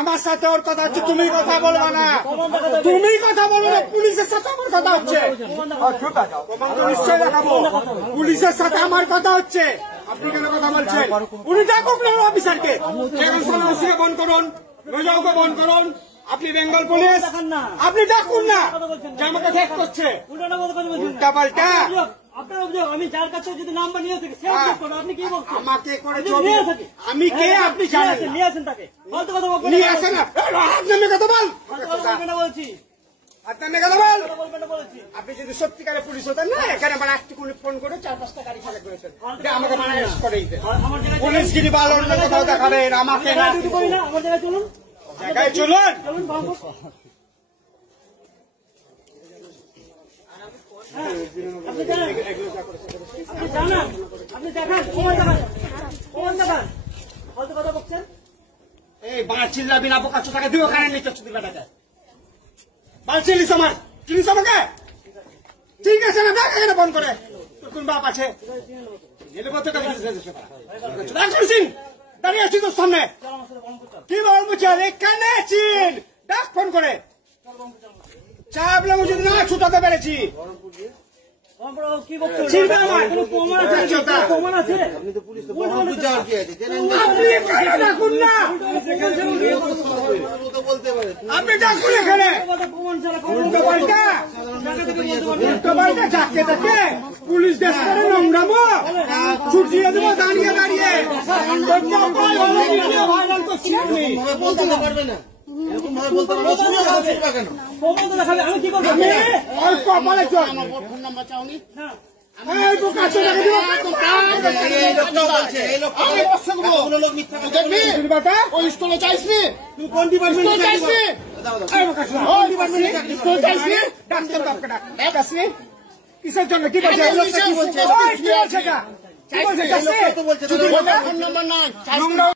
আমার সাথে ওর কথা হচ্ছে, তুমি কথা বলবা না, তুমি কথা বলো না, পুলিশের সাথে আমার কথা হচ্ছে, নিশ্চয়ই দেখাবো, পুলিশের সাথে আমার কথা হচ্ছে, আপনি কেন কথা বলছেন? উনি ডাকুন না অফিসারকে, বন্ধ করুন, রোজাওকে বন্ধ করুন, আপনি বেঙ্গল পুলিশ, আপনি ডাকুন না যে আমাকে ঠেক করছে উল্টা পাল্টা। আপনার অভিযোগ, আমি যার কাছে যদি নাম্বার নিয়ে থাকি সে অভিযোগ করো, আপনি কি বলছেন? আমাকে করে আমি কে আপনি জানেন? নিয়ে আসেন তাকে, ফালতু কথা বলবেন নিয়ে আসেন না, আপনার কথা বল, বলছি আপনার কথা বল, আপনি যদি সত্যিকারে পুলিশ হতেন না, এখানে মানে একটু ফোন করে 4-5টা গাড়ি খারাপ করেছেন, আমাকে মানে অ্যারেস্ট করে দিতেন, পুলিশগিরি বা অন্য কোথাও দেখাবেন, আমাকে না, আমার জায়গায় চলুন, জায়গায় চলুন। আপনি জানান, আপনি দেখান, প্রমাণ দেখান, ফালতু কথা বলছেন। এই বাঁচ চিল্লাবি না, বোকা টাকা দিও, ওখানে নিচে চুদি বেটাকে বাল চিল্লিস আমার, চিনিস আমাকে? ঠিক আছে না, দেখ এখানে ফোন করে, তোর কোন বাপ আছে? দাঁড়িয়ে আছি তোর সামনে, কি বলবো? চল এখানে চিন, দেখ ফোন করে চাপলে যদি না ছুটাতে পেরেছি, প্রমাণ আছে, আপনি ডাকুন না, আপনি ডাকুন এখানে, উল্টো পাল্টা যাকে তাকে পুলিশ দেশ করে নোংরামো ছুটিয়ে দেবো দাঁড়িয়ে দাঁড়িয়ে, ভাইরাল করছি আপনি পারবে না, এরকম ভাবে বলতে পারবে কেন? আমি কি করবো? কপালে চল, ফোন নাম্বার চাওনি? কিসের জন্য? কি বলছে? ফোন নাম্বার না